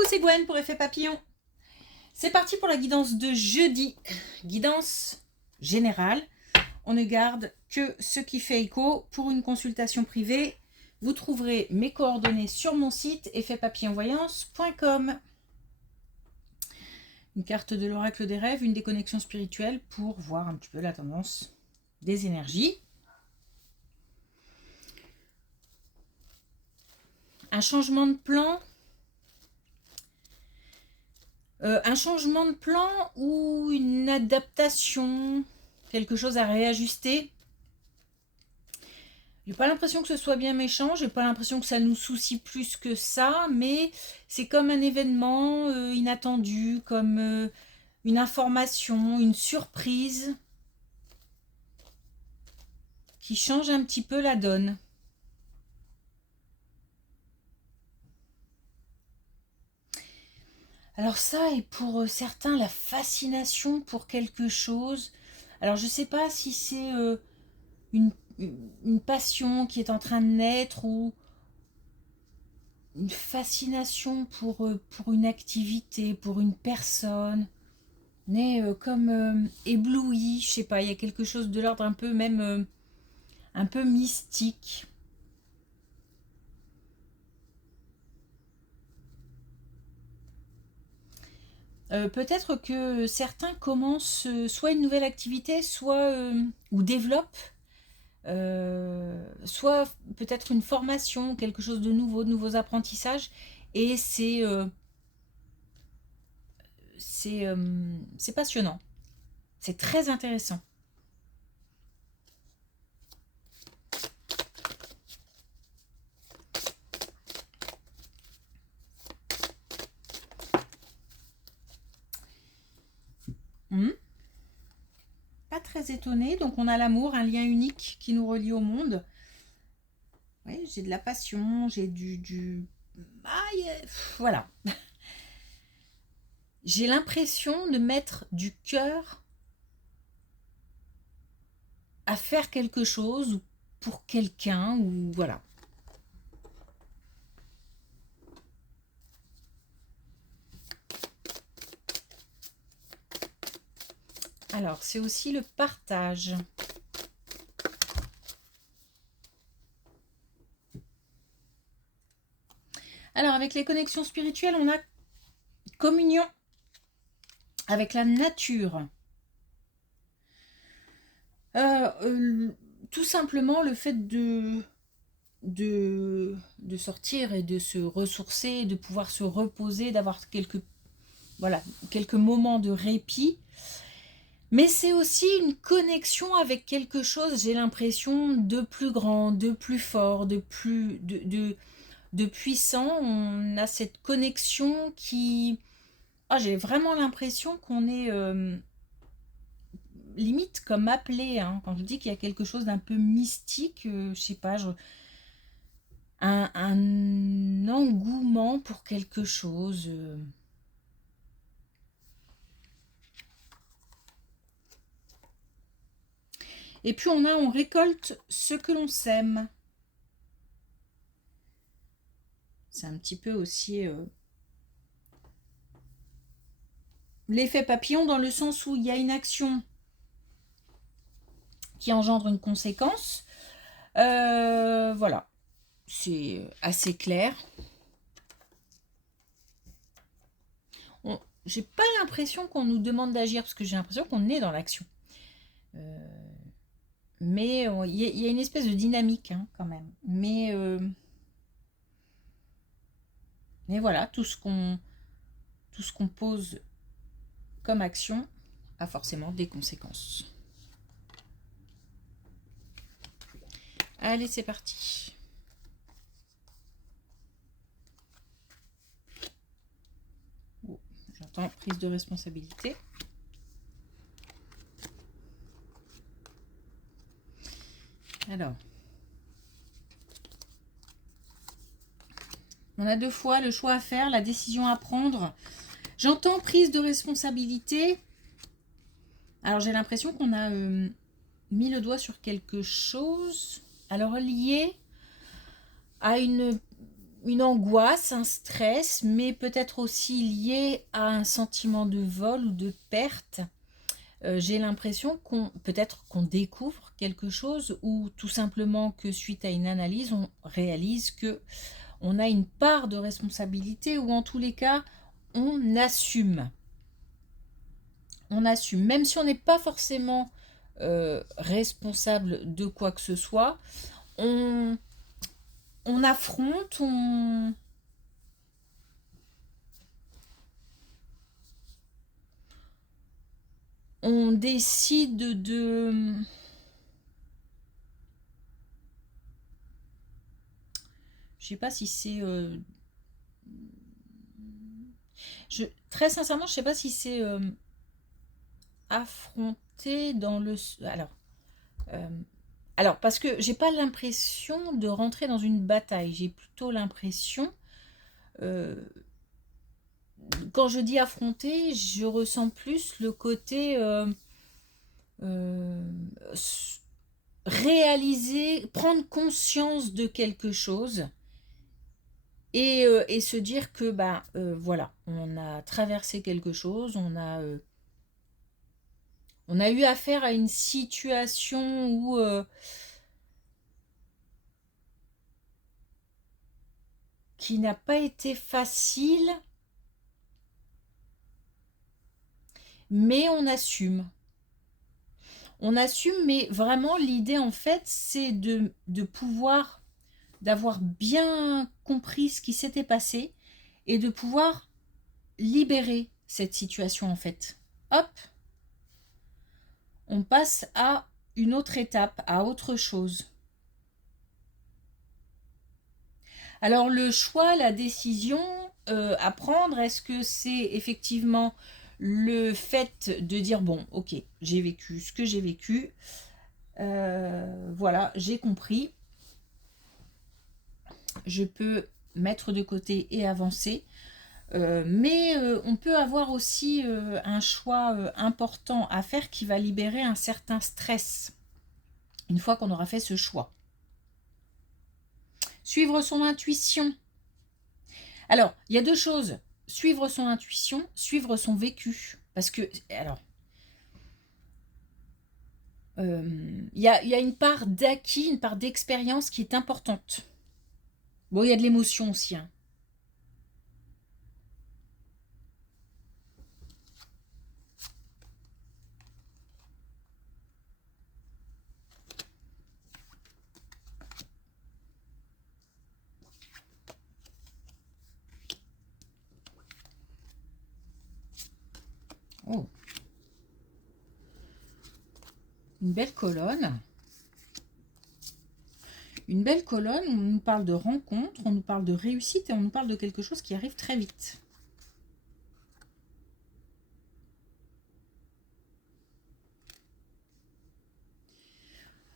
Coucou, c'est Gwen pour Effet Papillon. C'est parti pour la guidance de jeudi. Guidance générale. On ne garde que ce qui fait écho. Pour une consultation privée, vous trouverez mes coordonnées sur mon site effetpapillonvoyance.com. Une carte de l'oracle des rêves, une déconnexion spirituelle pour voir un petit peu la tendance des énergies. Un changement de plan. Un changement de plan ou une adaptation, quelque chose à réajuster. J'ai pas l'impression que ce soit bien méchant, j'ai pas l'impression que ça nous soucie plus que ça, mais c'est comme un événement inattendu, comme une information, une surprise qui change un petit peu la donne. Alors ça, et pour certains, la fascination pour quelque chose. Alors je sais pas si c'est une, une passion qui est en train de naître ou une fascination pour une activité, pour une personne. On est comme ébloui, je sais pas, il y a quelque chose de l'ordre un peu même un peu mystique. Peut-être que certains commencent soit une nouvelle activité, soit ou développent, soit peut-être une formation, quelque chose de nouveau, de nouveaux apprentissages, et c'est passionnant, c'est très intéressant. Pas très étonnée, donc on a l'amour, un lien unique qui nous relie au monde. Oui, j'ai de la passion, j'ai du... Ah, voilà. J'ai l'impression de mettre du cœur à faire quelque chose ou pour quelqu'un, ou voilà. Alors, c'est aussi le partage. Alors, avec les connexions spirituelles, on a communion avec la nature. Tout simplement le fait de sortir et de se ressourcer, de pouvoir se reposer, d'avoir quelques moments de répit. Mais c'est aussi une connexion avec quelque chose, j'ai l'impression, de plus grand, de plus fort, de puissant. On a cette connexion qui... Ah, j'ai vraiment l'impression qu'on est limite comme appelé. Hein. Quand je dis qu'il y a quelque chose d'un peu mystique, je sais pas, un engouement pour quelque chose. Et puis on récolte ce que l'on sème. C'est un petit peu aussi l'effet papillon dans le sens où il y a une action qui engendre une conséquence. Voilà, c'est assez clair. J'ai pas l'impression qu'on nous demande d'agir parce que j'ai l'impression qu'on est dans l'action. Mais il y a une espèce de dynamique hein, quand même. Mais voilà, tout ce qu'on pose comme action a forcément des conséquences. Allez, c'est parti. Oh, j'entends prise de responsabilité. Alors, on a deux fois le choix à faire, la décision à prendre. J'entends prise de responsabilité. Alors, j'ai l'impression qu'on a mis le doigt sur quelque chose. Alors, lié à une une angoisse, un stress, mais peut-être aussi lié à un sentiment de vol ou de perte. J'ai l'impression peut-être qu'on découvre quelque chose ou tout simplement que suite à une analyse, on réalise que on a une part de responsabilité ou en tous les cas, on assume. On assume, même si on n'est pas forcément responsable de quoi que ce soit, on, on affronte, on décide de... Je sais pas si c'est... très sincèrement, je sais pas si c'est affronter dans le... Euh, alors, parce que j'ai pas l'impression de rentrer dans une bataille, j'ai plutôt l'impression, euh, quand je dis affronter, je ressens plus le côté euh, réaliser, prendre conscience de quelque chose et se dire que bah voilà, on a traversé quelque chose, on a eu affaire à une situation où qui n'a pas été facile, mais on assume. On assume, mais vraiment l'idée en fait, c'est de pouvoir, d'avoir bien compris ce qui s'était passé et de pouvoir libérer cette situation en fait. Hop, on passe à une autre étape, à autre chose. Alors le choix, la décision à prendre, est-ce que c'est effectivement le fait de dire bon, ok, j'ai vécu ce que j'ai vécu, voilà, j'ai compris, je peux mettre de côté et avancer. Mais on peut avoir aussi un choix important à faire qui va libérer un certain stress une fois qu'on aura fait ce choix. Suivre son intuition. Alors, il y a deux choses. Suivre son intuition, suivre son vécu. Parce que, alors, il y a une part d'acquis, une part d'expérience qui est importante. Bon, il y a de l'émotion aussi, hein. Oh, une belle colonne. Une belle colonne où on nous parle de rencontre, on nous parle de réussite et on nous parle de quelque chose qui arrive très vite.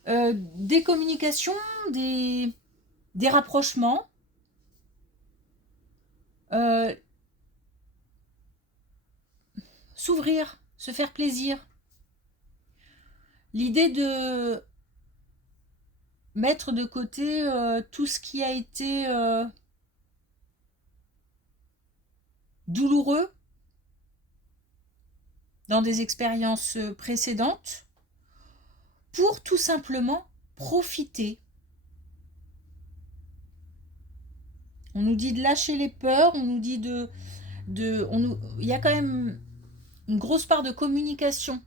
Des communications, des rapprochements, euh, s'ouvrir, se faire plaisir. L'idée de mettre de côté tout ce qui a été douloureux dans des expériences précédentes pour tout simplement profiter. On nous dit de lâcher les peurs, on nous dit il y a quand même une grosse part de communication.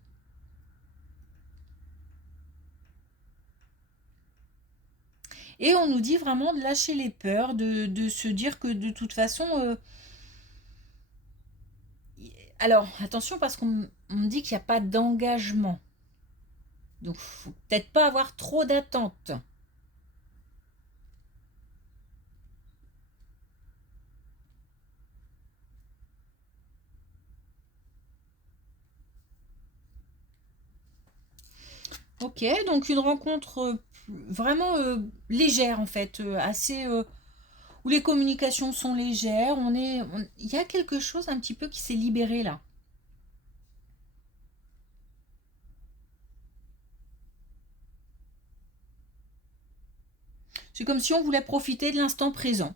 Et on nous dit vraiment de lâcher les peurs, de se dire que de toute façon... alors, attention parce qu'on me dit qu'il n'y a pas d'engagement. Donc, faut peut-être pas avoir trop d'attentes. Ok, donc une rencontre vraiment légère en fait, assez où les communications sont légères. Il y a quelque chose un petit peu qui s'est libéré là. C'est comme si on voulait profiter de l'instant présent.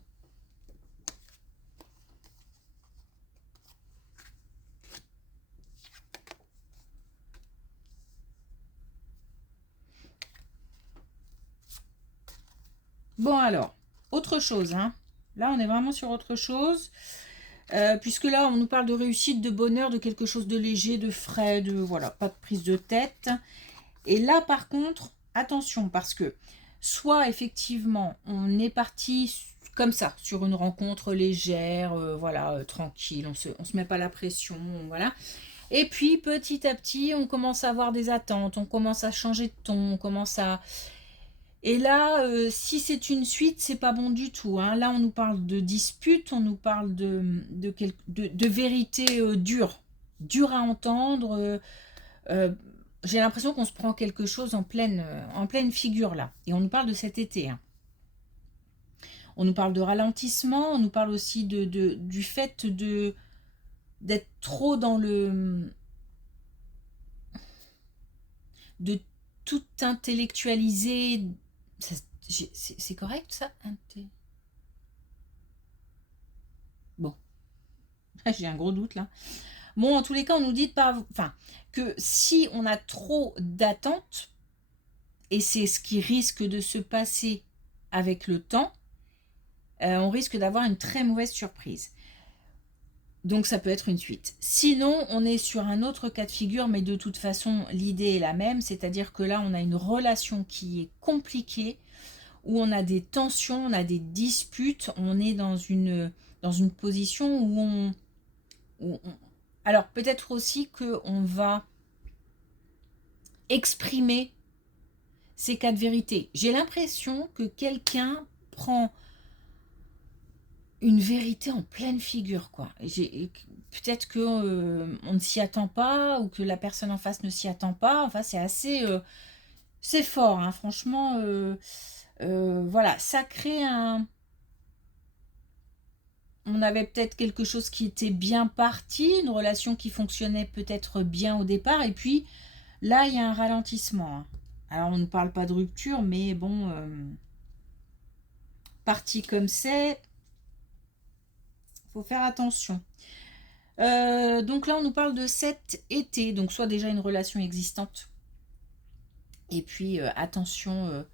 Bon alors, autre chose, hein. Là, on est vraiment sur autre chose. Puisque là, on nous parle de réussite, de bonheur, de quelque chose de léger, de frais, de voilà, pas de prise de tête. Et là, par contre, attention, parce que soit effectivement, on est parti comme ça, sur une rencontre légère, voilà, tranquille, on se met pas la pression, voilà. Et puis, petit à petit, on commence à avoir des attentes, on commence à changer de ton, on commence à... Et là, si c'est une suite, c'est pas bon du tout, hein. Là, on nous parle de dispute, on nous parle de vérité dure à entendre. Euh, j'ai l'impression qu'on se prend quelque chose en pleine figure là. Et on nous parle de cet été, hein. On nous parle de ralentissement, on nous parle aussi du fait d'être trop dans de tout intellectualiser. C'est correct ça? Bon, j'ai un gros doute là. Bon, en tous les cas, on nous dit de pas, enfin, que si on a trop d'attentes, et c'est ce qui risque de se passer avec le temps, on risque d'avoir une très mauvaise surprise. Donc ça peut être une suite. Sinon, on est sur un autre cas de figure, mais de toute façon, l'idée est la même, c'est-à-dire que là, on a une relation qui est compliquée, où on a des tensions, on a des disputes, on est dans une position alors peut-être aussi qu'on va exprimer ces cas de vérité. J'ai l'impression que quelqu'un prend une vérité en pleine figure, quoi. Peut-être que on ne s'y attend pas, ou que la personne en face ne s'y attend pas. Enfin, c'est assez... c'est fort, hein, franchement. Voilà, ça crée un... On avait peut-être quelque chose qui était bien parti, une relation qui fonctionnait peut-être bien au départ, et puis là, il y a un ralentissement, hein. Alors, on ne parle pas de rupture, mais bon, parti comme c'est, faut faire attention. Donc là, on nous parle de cet été, donc soit déjà une relation existante, et puis attention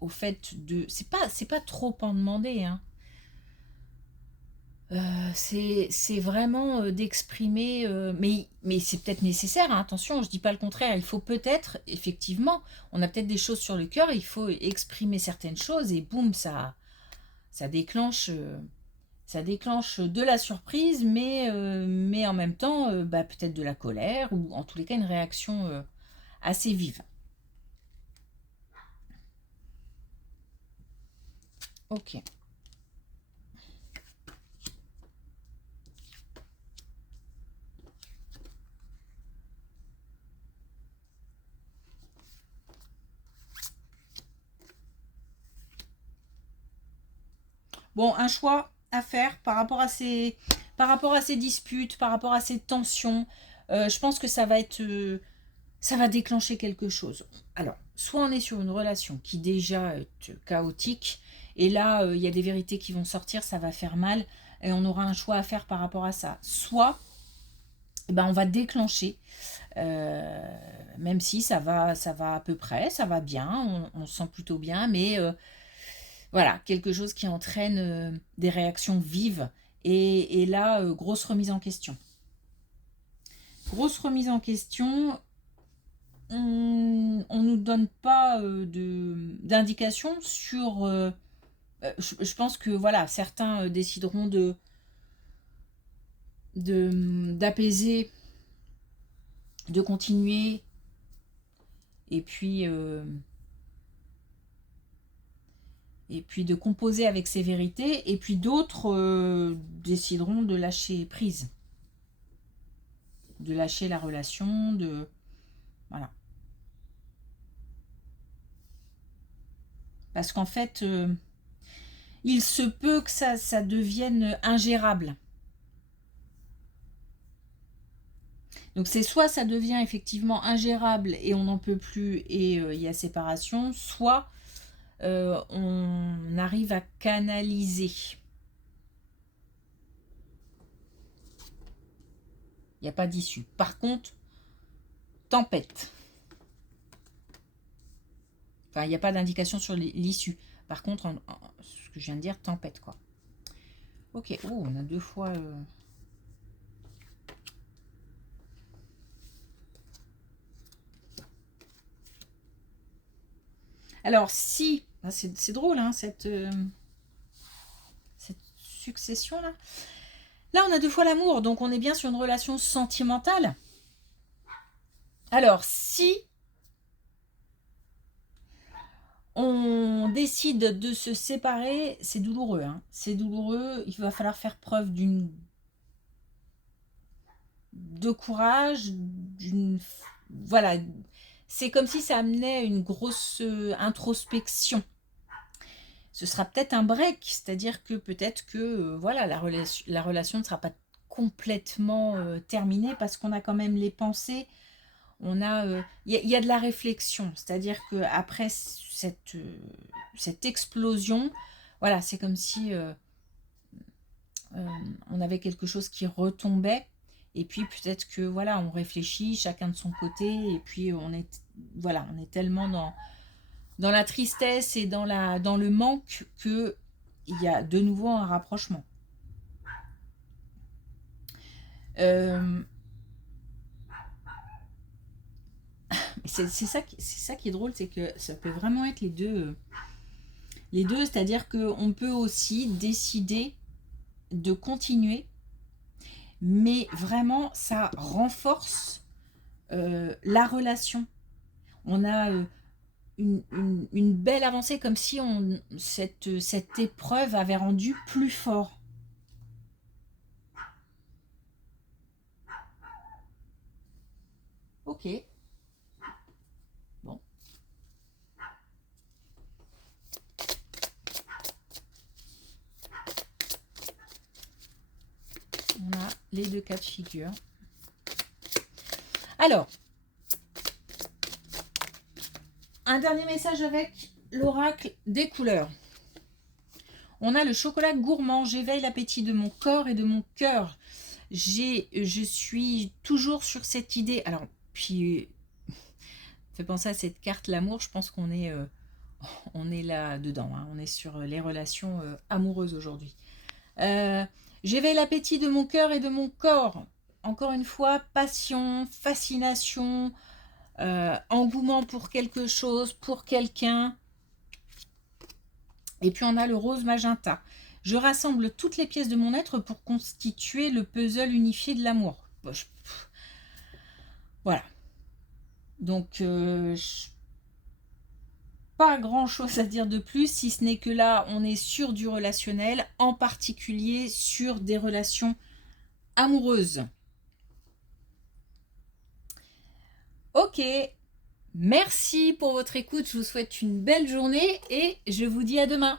au fait de... C'est pas trop en demander, hein. C'est vraiment d'exprimer, mais c'est peut-être nécessaire, hein, attention, je dis pas le contraire, il faut peut-être, effectivement, on a peut-être des choses sur le cœur, il faut exprimer certaines choses, et boum, ça déclenche... ça déclenche de la surprise, mais en même temps, bah, peut-être de la colère, ou en tous les cas une réaction assez vive. Ok. Bon, un choix à faire par rapport à ces disputes, par rapport à ces tensions. Je pense que ça va être, ça va déclencher quelque chose. Alors, soit on est sur une relation qui déjà est chaotique, et là, il y a des vérités qui vont sortir, ça va faire mal, et on aura un choix à faire par rapport à ça. Soit, eh ben, on va déclencher, même si ça va à peu près, ça va bien, on se sent plutôt bien, mais voilà, quelque chose qui entraîne des réactions vives. Et là, grosse remise en question. Grosse remise en question. On nous donne pas d'indications sur... je pense que voilà, certains décideront d'apaiser, de continuer, et puis de composer avec ces vérités, et puis d'autres décideront de lâcher prise, de lâcher la relation, de... Voilà. Parce qu'en fait, il se peut que ça devienne ingérable. Donc c'est soit ça devient effectivement ingérable et on n'en peut plus et il y a séparation, soit on arrive à canaliser. Il n'y a pas d'issue. Par contre, tempête. Enfin, il n'y a pas d'indication sur l'issue. Par contre, ce que je viens de dire, tempête, quoi. Ok, oh, on a 2 fois... Alors, si... C'est drôle, hein, cette succession-là. Là, on a 2 fois l'amour, donc on est bien sur une relation sentimentale. Alors, si on décide de se séparer, c'est douloureux. Hein. C'est douloureux, il va falloir faire preuve de courage, voilà, c'est comme si ça amenait une grosse introspection. Ce sera peut-être un break, c'est-à-dire que peut-être que voilà, la relation ne sera pas complètement terminée parce qu'on a quand même les pensées, on a y a de la réflexion, c'est-à-dire que après cette explosion, voilà, c'est comme si on avait quelque chose qui retombait. Et puis peut-être que voilà, on réfléchit chacun de son côté, et puis on est tellement dans la tristesse et dans le manque que il y a de nouveau un rapprochement. C'est ça qui est drôle, c'est que ça peut vraiment être les deux, c'est-à-dire qu'on peut aussi décider de continuer, mais vraiment ça renforce la relation. On a une belle avancée, comme si cette épreuve avait rendu plus fort. Ok. Bon. On a les 2 cas de figure. Alors, un dernier message avec l'oracle des couleurs. On a le chocolat gourmand. J'éveille l'appétit de mon corps et de mon cœur. Je suis toujours sur cette idée. Alors, puis, fait penser à cette carte l'amour. Je pense qu'on est là-dedans. Hein. On est sur les relations amoureuses aujourd'hui. J'éveille l'appétit de mon cœur et de mon corps. Encore une fois, passion, fascination, engouement pour quelque chose, pour quelqu'un. Et puis on a le rose magenta. Je rassemble toutes les pièces de mon être pour constituer le puzzle unifié de l'amour. Voilà. Donc, pas grand chose à dire de plus, si ce n'est que là, on est sur du relationnel, en particulier sur des relations amoureuses. Ok, merci pour votre écoute, je vous souhaite une belle journée et je vous dis à demain.